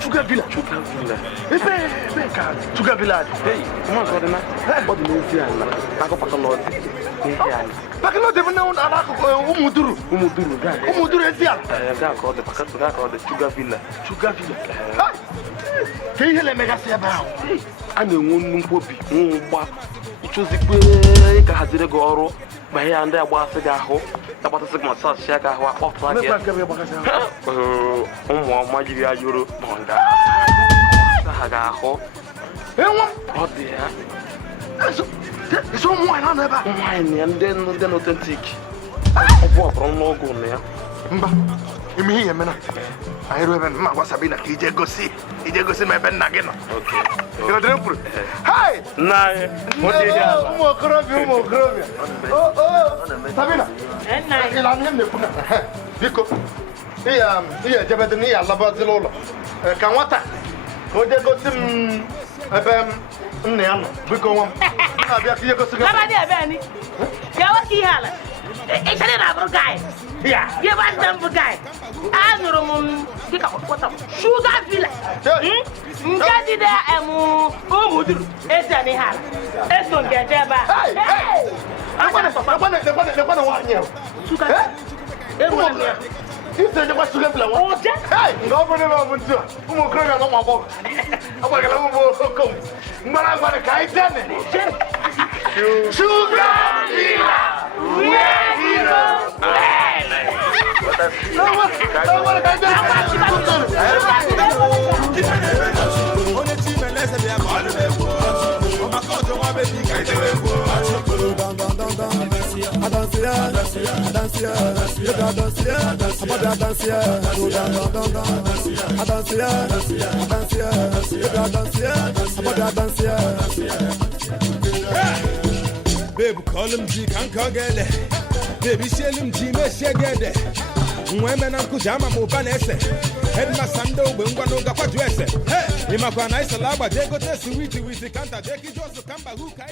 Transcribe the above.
Sugar Villa. Sugar Villa. Hey, come on, Gordon. What do you see? I go back a lot. Back a lot, even now, Umuduru, is here. I called the Sugar Villa. Sugar Villa. Can you let me say about? I know one poppy, it was the way I had to go. But here and there was a gaho, about a second such shake. I was off like Magia Euro, Monda. Hagaho. Oh, dear. It's all wine on ever wine and then authentic. I walk from no good there. You mean here, man? I remember my Sabina, he just go see my pen again. Okay. Hi! Nay, what did you more crove? Oh, Sabina, and I'm him the because here, Jabadania, Labazolo, Kawata, go there go to Neam, because I'm Benny. Yawaki Hala. It's another guy. Yeah, give us them guy. I know Sugar Villa. Daddy there and Umudu. It's any hand. It's not get there. Hey, I want to one year. Sugar. You said you want to get oh, hey, nobody wants to. Who will cry on my book? I'm going to go. But I'm going to kite them. Sugar Villa. We are heroes. No one can baby, call him G, can't get it. Baby, shell him G, may she get it. Women and Kujama Mobanese. Head my sando, when one of the dress. Hey, in my nice lava, they go to sweetie with the counter. They can just come by who can